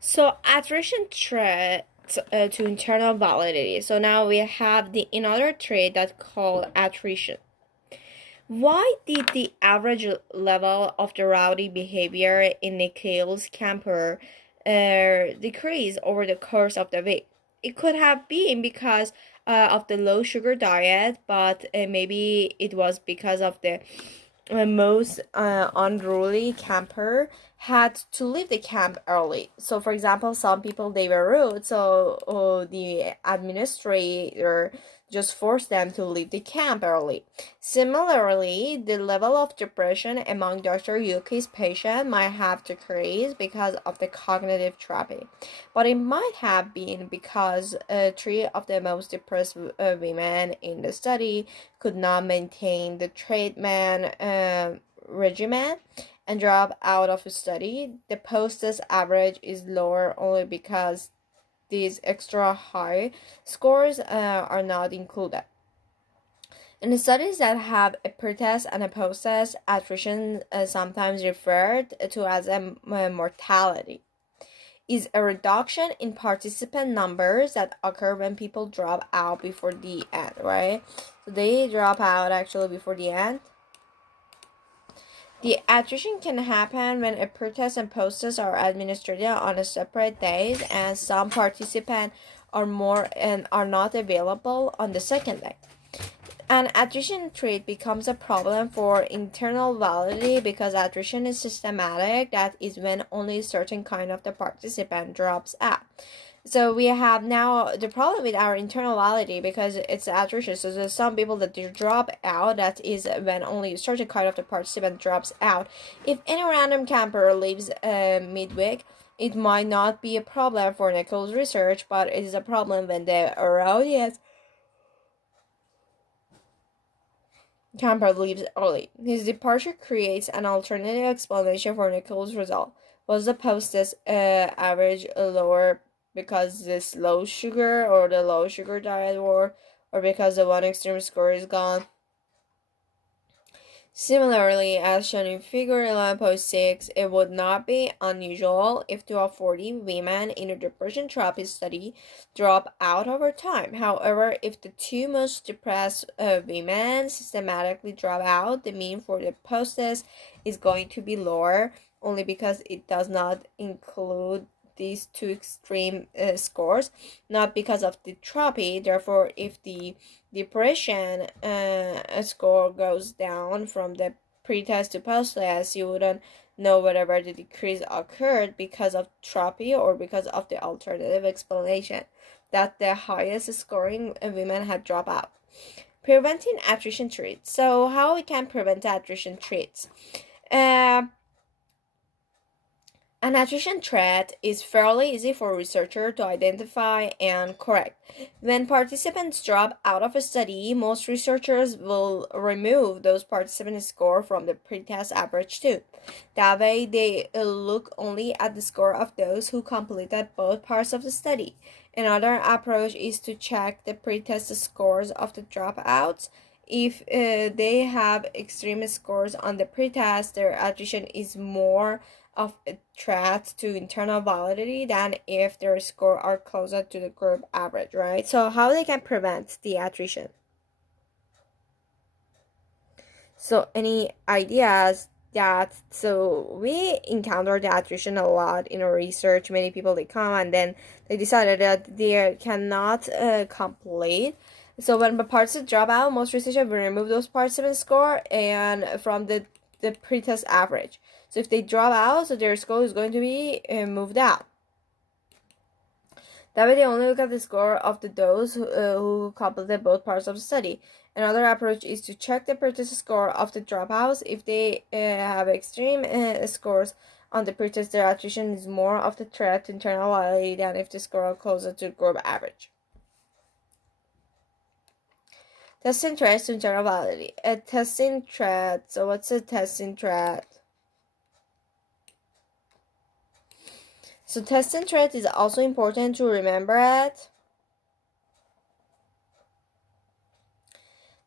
So attrition threat to internal validity. So now we have the another trait that's called attrition. Why did the average level of the rowdy behavior in Nikhil's camper decrease over the course of the week? It could have been because of the low sugar diet, but maybe it was because of the most unruly camper had to leave the camp early. So, for example, some people they were rude, so the administrator just forced them to leave the camp early. Similarly, the level of depression among Dr. Yuki's patients might have decreased because of the cognitive therapy, but it might have been because three of the most depressed women in the study could not maintain the treatment regimen and drop out of the study. The post-test average is lower only because these extra high scores are not included. In the studies that have a pre-test and a post-test, attrition sometimes referred to as a mortality is a reduction in participant numbers that occur when people drop out before the end, right? So they drop out actually before the end. The attrition can happen when a pre-test and post-test are administered on a separate days and some participants are more and are not available on the second day. An attrition trait becomes a problem for internal validity because attrition is systematic. That is when only a certain kind of the participant drops out. So we have now the problem with our internal validity because it's attrition. So there's some people that do drop out. That is when only a certain kind of the participant drops out. If any random camper leaves midweek, it might not be a problem for Nichols' research, but it is a problem when the audience camper leaves early. His departure creates an alternative explanation for Nichols' result. Was the post-test average lower because this low sugar or the low sugar diet or because the one extreme score is gone? Similarly, as shown in figure 11.6, it would not be unusual if 2 of 40 women in a depression therapy study drop out over time. However, if the two most depressed women systematically drop out, the mean for the post-test is going to be lower only because it does not include these two extreme scores, not because of the therapy. Therefore, if the depression score goes down from the pre-test to post-test, you wouldn't know whether the decrease occurred because of therapy or because of the alternative explanation that the highest scoring women had dropped out. Preventing attrition traits. So how we can prevent attrition traits? An attrition threat is fairly easy for researchers to identify and correct. When participants drop out of a study, most researchers will remove those participants' score from the pretest average too. That way, they look only at the score of those who completed both parts of the study. Another approach is to check the pretest scores of the dropouts. If they have extreme scores on the pretest, their attrition is more of a threat to internal validity than if their score are closer to the group average, right? So how they can prevent the attrition? So any ideas that so we encounter the attrition a lot in our research. Many people they come and then they decided that they cannot complete. So when the parts drop out, most researchers will remove those participant score and from the pretest average. So if they drop out, so their score is going to be moved out. That way they only look at the score of those who completed both parts of the study. Another approach is to check the pretest score of the dropouts. If they have extreme scores on the pretest, their attrition is more of the threat to internal validity than if the score are closer to group average. Testing threats to internal validity. A testing threat. So what's a testing threat? So testing threat is also important to remember it.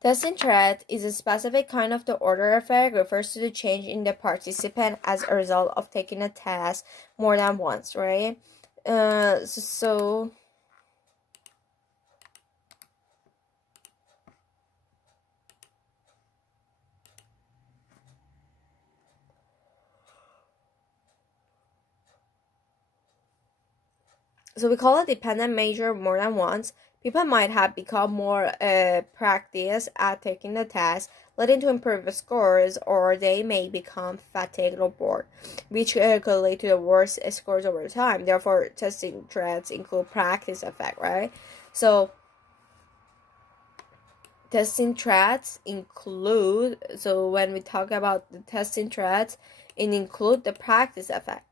Testing threat is a specific kind of the order effect, refers to the change in the participant as a result of taking a test more than once, right? So we call it dependent measure more than once. People might have become more practiced at taking the test, leading to improved scores, or they may become fatigued or bored, which could lead to the worse scores over time. Therefore, testing threats include practice effect, right? So testing threats include, so when we talk about the testing threats, it include the practice effect.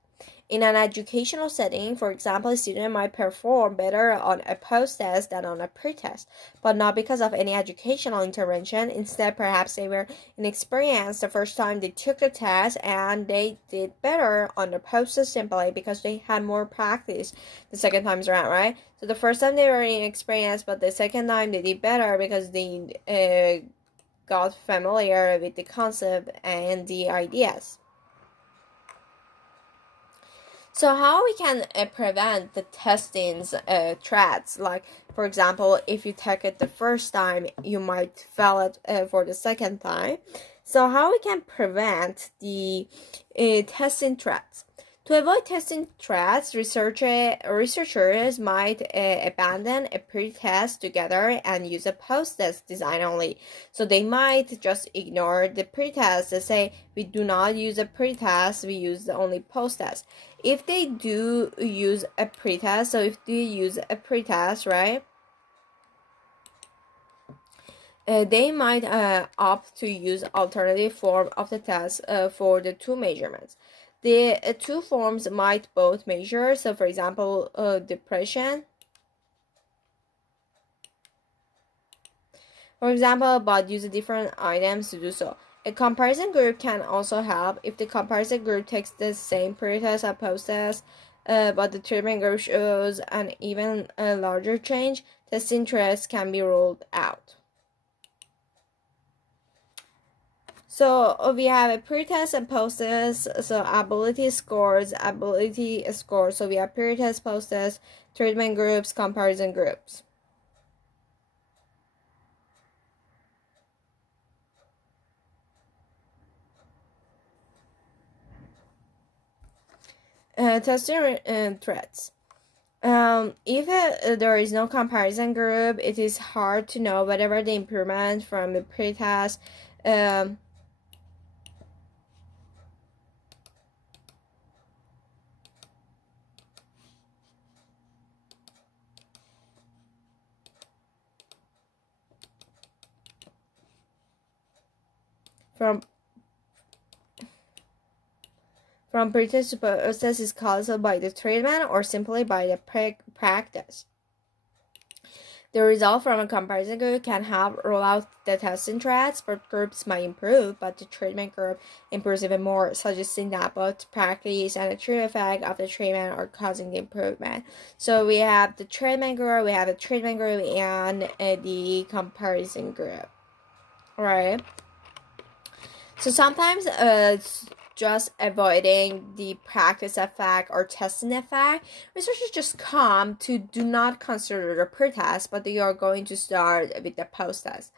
In an educational setting, for example, a student might perform better on a post-test than on a pre-test, but not because of any educational intervention. Instead, perhaps they were inexperienced the first time they took the test, and they did better on the post-test simply because they had more practice the second time around, right? So the first time they were inexperienced, but the second time they did better because they got familiar with the concept and the ideas. So how we can prevent the testings threats? Like, for example, if you take it the first time, you might fail it for the second time. So how we can prevent the testing threats? To avoid testing threats, researchers might abandon a pre-test together and use a post-test design only. So they might just ignore the pre-test. They say, we do not use a pre-test, we use only post-test. If they do use a pretest, so if they use a pretest, right, they might opt to use alternative form of the test for the two measurements. The two forms might both measure, so for example, depression, for example, but use different items to do so. A comparison group can also help if the comparison group takes the same pretest as post-test, but the treatment group shows an even larger change. Testing threats can be ruled out. So we have a pretest and post-test. So ability scores. So we have pretest, post-test, treatment groups, comparison groups. Testing threats. If there is no comparison group, it is hard to know whether the improvement from the pretest from pretest to post is caused by the treatment or simply by the practice. The result from a comparison group can help rule out the testing threats, but groups might improve, but the treatment group improves even more, suggesting that both practice and the true effect of the treatment are causing the improvement. So we have the treatment group, and the comparison group, right? So sometimes just avoiding the practice effect or testing effect, researchers just come to do not consider the pre-test, but they are going to start with the post-test.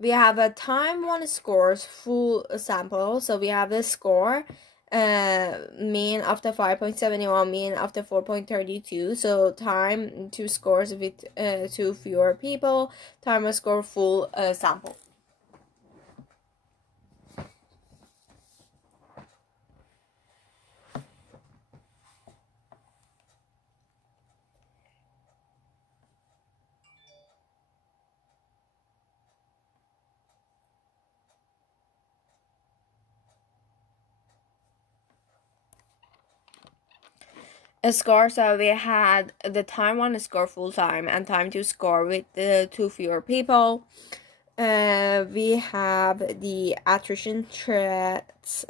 We have a time one scores full sample, so we have the score mean after 5.71, mean after 4.32. So time two scores with two fewer people, time a score full sample. A score, so we had the time one score full time and time to score with the two fewer people. We have the attrition threats.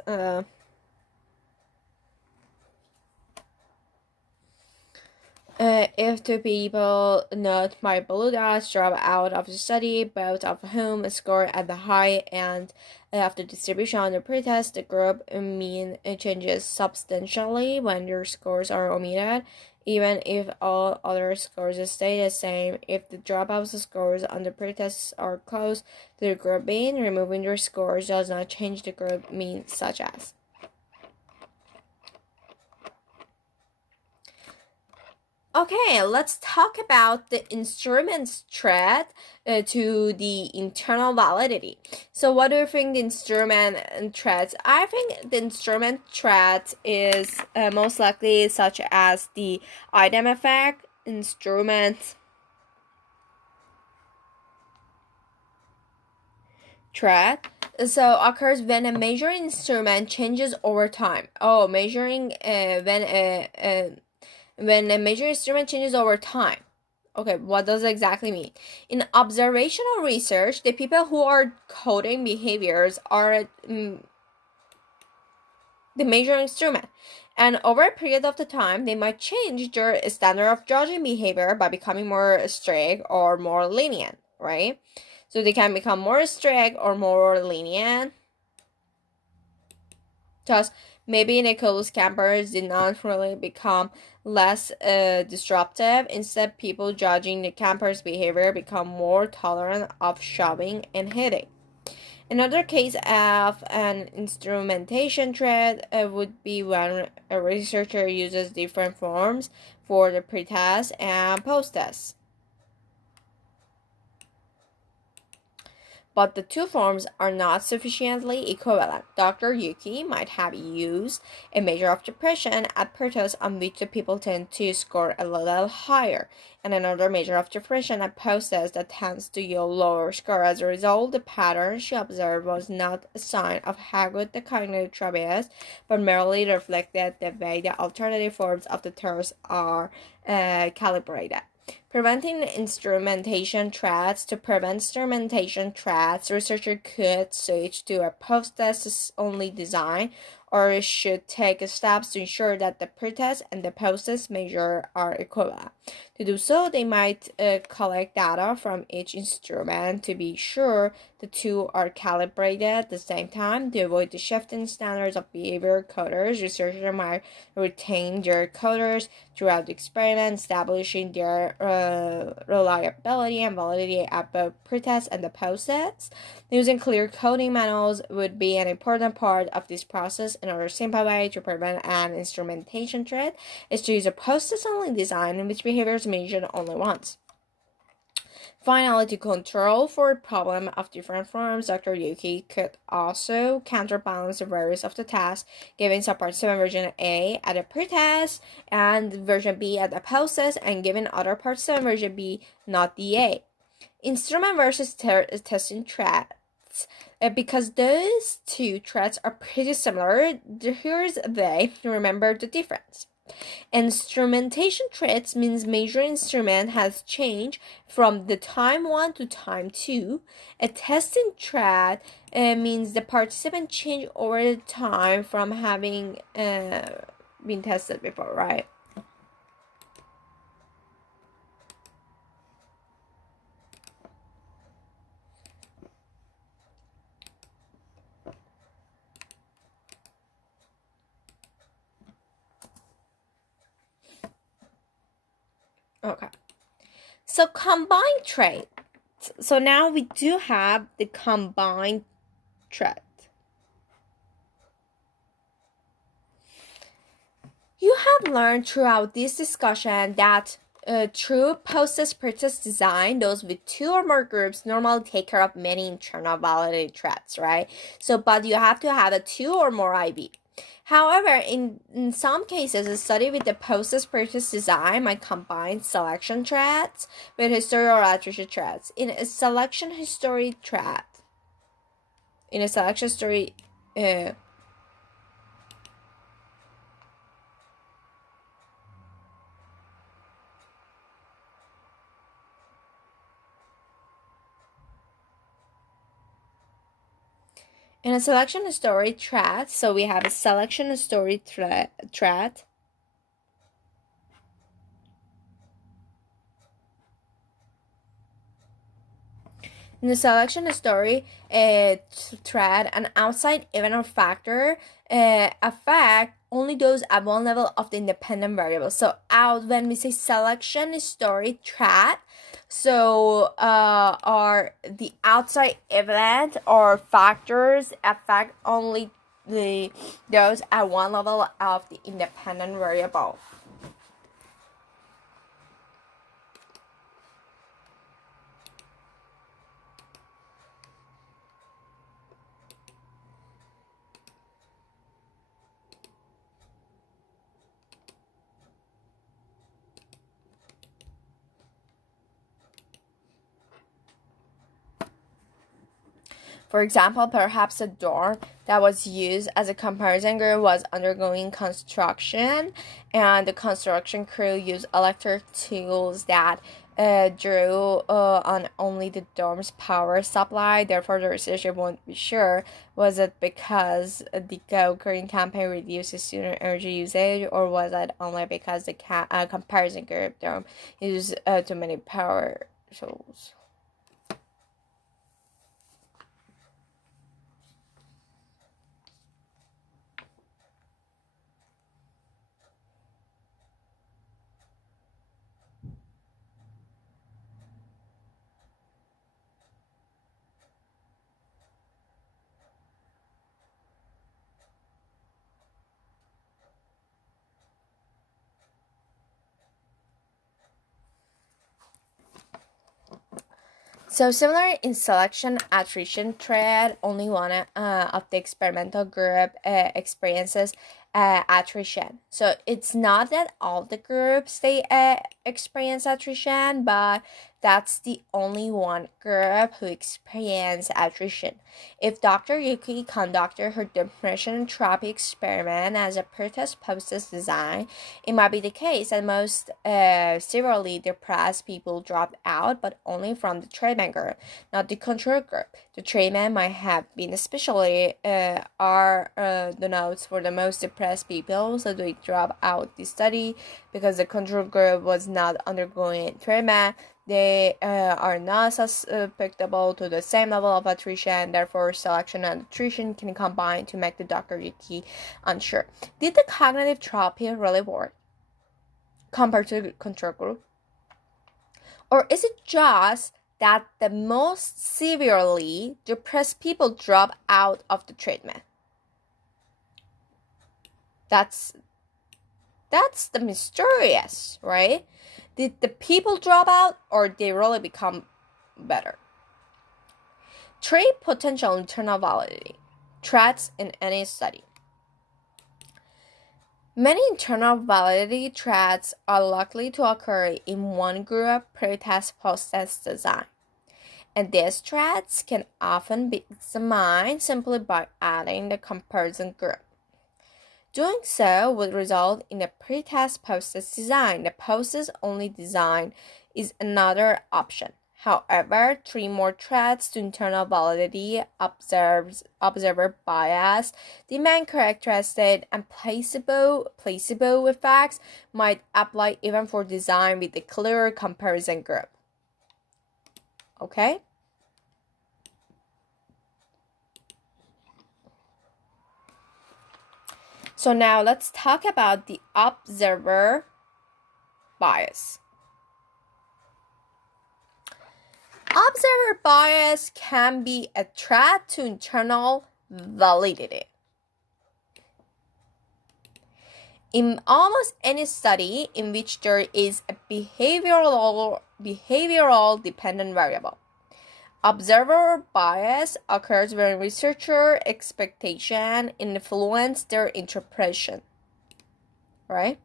if two people not by blue dots drop out of the study, both of whom score at the high end of the distribution on the pretest, the group mean changes substantially when their scores are omitted, even if all other scores stay the same. If the dropout scores on the pretests are close to the group mean, removing their scores does not change the group mean, such as. Okay, let's talk about the instrument threat to the internal validity. So what do you think the instrument threat? I think the instrument threat is most likely such as the item effect, instrument threat. So occurs when a measuring instrument changes over time. Oh, measuring when a measuring instrument changes over time. Okay, what does it exactly mean? In observational research, the people who are coding behaviors are the measuring instrument. And over a period of the time, they might change their standard of judging behavior by becoming more strict or more lenient, right? So they can become more strict or more lenient. Thus, maybe Nicole's campers did not really become less disruptive. Instead, people judging the campers' behavior become more tolerant of shoving and hitting. Another case of an instrumentation thread would be when a researcher uses different forms for the pretest and post-test. But the two forms are not sufficiently equivalent. Dr. Yuki might have used a measure of depression at pretest on which the people tend to score a little higher, and another measure of depression at post-test that tends to yield lower score. As a result, the pattern she observed was not a sign of how good the cognitive trap is, but merely reflected the way the alternative forms of the terms are calibrated. Preventing instrumentation threats. To prevent instrumentation threats, researchers could switch to a post-test only design or should take steps to ensure that the pretest and the post-test measure are equivalent. To do so, they might collect data from each instrument to be sure the two are calibrated at the same time. To avoid the shifting standards of behavior coders, researchers might retain their coders throughout the experiment, establishing their reliability and validity at both pretest and the post-test. Using clear coding manuals would be an important part of this process. Another simple way to prevent an instrumentation threat is to use a post-test only design in which behavior is measured only once. Finally, to control for a problem of different forms, Dr. Yuki could also counterbalance the various of the tasks, giving some participant version A at a pretest and version B at the post-test, and giving other participant version B not the A. Instrument versus testing threats. Because those two threats are pretty similar, here's a way to remember the difference. Instrumentation threats means measuring instrument has changed from the time 1 to time 2. A testing threat means the participant changed over the time from having been tested before, right? Okay. So combined trait. So now we do have the combined trait. You have learned throughout this discussion that through post-test pretest design, those with two or more groups normally take care of many internal validity threats, right? So, but you have to have a two or more IB. However, in some cases, a study with the post-test pretest design might combine selection threats with history or attrition threats. In a selection history threat, in a selection story, in a selection story thread, so we have a selection story thread. In the selection story thread, an outside event or factor affect only those at one level of the independent variable. So when we say selection story thread, so are the outside event or factors affect only those at one level of the independent variable. For example, perhaps a dorm that was used as a comparison group was undergoing construction, and the construction crew used electric tools that drew on only the dorm's power supply. Therefore, the researcher won't be sure, was it because the Go Green campaign reduces student energy usage, or was it only because the comparison group dorm used too many power tools? So similar in selection attrition thread, only one of the experimental group experiences attrition. So it's not that all the groups they experience attrition, but that's the only one group who experience attrition. If Dr. Yuki conducted her depression therapy experiment as a pretest post-test design, it might be the case that most severely depressed people dropped out, but only from the treatment group, not the control group. The treatment might have been especially are the notes for the most depressed people, so they drop out the study because the control group was not undergoing treatment. They are not susceptible to the same level of attrition. Therefore, selection and attrition can combine to make the Dr. Yuki unsure. Did the cognitive therapy really work compared to the control group? Or is it just that the most severely depressed people drop out of the treatment? That's the mysterious, right? Did the people drop out or they really become better? Three potential internal validity threats in any study. Many internal validity threats are likely to occur in one group pre-test post-test design, and these threats can often be examined simply by adding the comparison group. Doing so would result in a pre-test post-test design. The post-test only design is another option. However, three more threats to internal validity, observer bias, demand characteristic, and placebo effects might apply even for design with a clear comparison group. Okay? So now let's talk about the observer bias. Observer bias can be a threat to internal validity. In almost any study in which there is a behavioral dependent variable, observer bias occurs when researcher expectation influence their interpretation, right?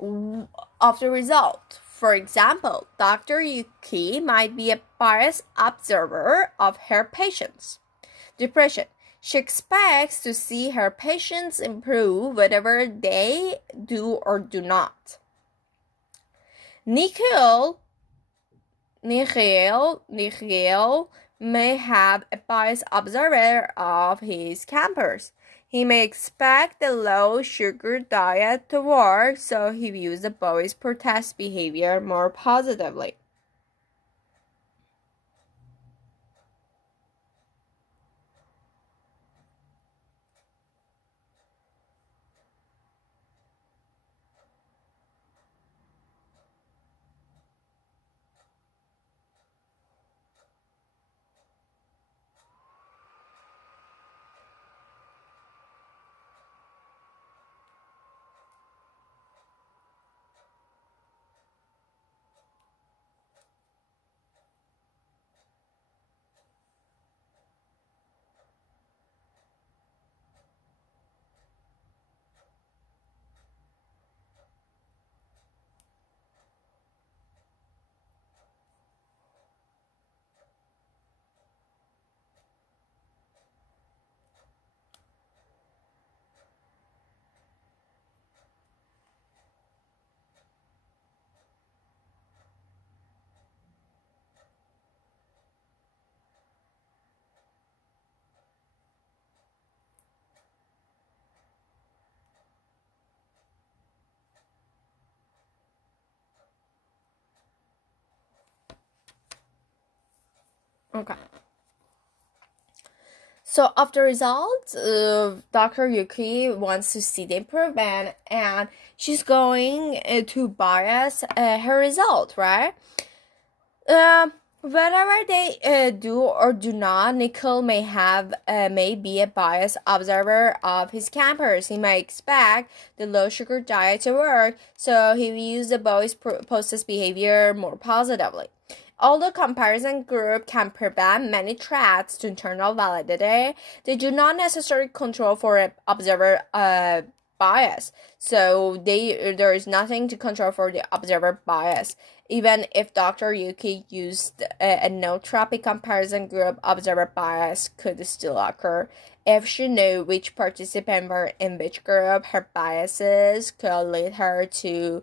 Of the result. For example, Dr. Yuki might be a biased observer of her patients' depression. She expects to see her patients improve whatever they do or do not. Nikhil may have a biased observer of his campers. He may expect the low-sugar diet to work, so he views the boys' protest behavior more positively. Okay. So after results, Dr. Yuki wants to see the improvement, and she's going to bias her result, right? Whatever they do or do not, Nicole may be a biased observer of his campers. He may expect the low sugar diet to work, so he views the boys' post behavior more positively. Although comparison group can prevent many threats to internal validity, they do not necessarily control for observer bias. So there is nothing to control for the observer bias. Even if Dr. Yuki used a no-tropic comparison group, observer bias could still occur. If she knew which participant were in which group, her biases could lead her to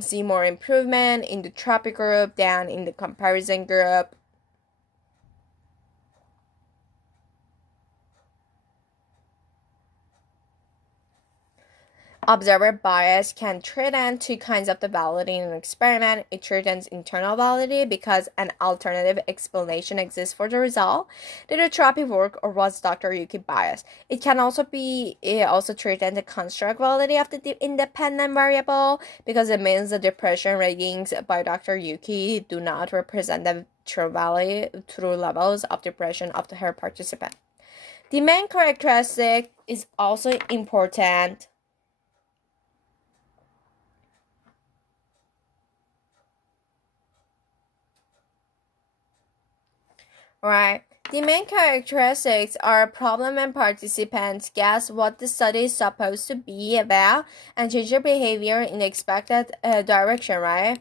see more improvement in the tropic group than in the comparison group. Observer bias can threaten two kinds of the validity in an experiment. It threatens internal validity because an alternative explanation exists for the result. Did the therapy work, or was Dr. Yuki biased? It can also threaten the construct validity of the independent variable because it means the depression ratings by Dr. Yuki do not represent the true levels of depression of her participant. The main characteristic is also important. Right. The main characteristics are problem and participants guess what the study is supposed to be about and change their behavior in the expected direction, right?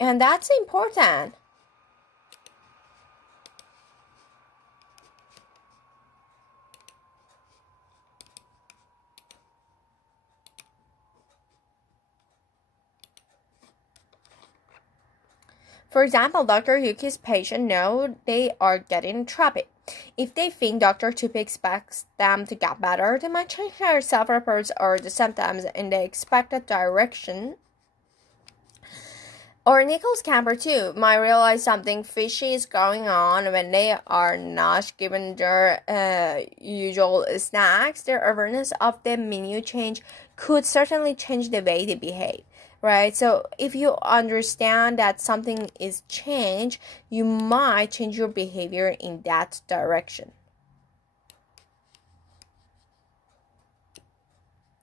And that's important. For example, Dr. Yuki's patient know they are getting trapped. If they think Dr. Tupi expects them to get better, they might change their self-reports or the symptoms in the expected direction. Or Nichols camper too might realize something fishy is going on when they are not given their usual snacks. Their awareness of the menu change could certainly change the way they behave, right? So if you understand that something is changed, you might change your behavior in that direction.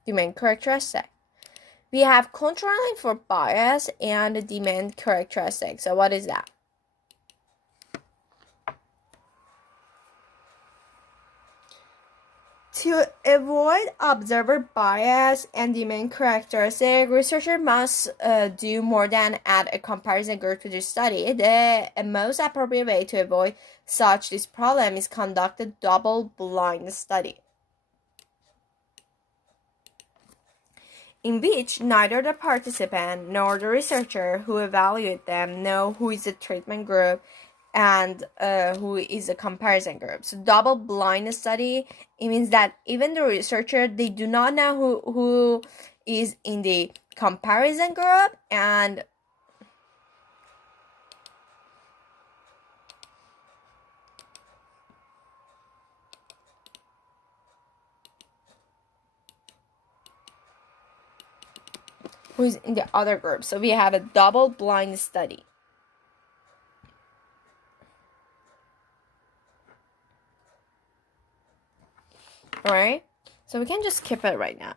The main characteristic. We have controlling for bias and demand characteristic. So what is that? To avoid observer bias and demand characteristic, researchers must do more than add a comparison group to the study. The most appropriate way to avoid this problem is conduct a double-blind study, in which neither the participant nor the researcher who evaluate them know who is the treatment group and who is a comparison group. So double-blind study, it means that even the researcher, they do not know who is in the comparison group and who is in the other group. So we have a double-blind study. Alright, so we can just skip it right now.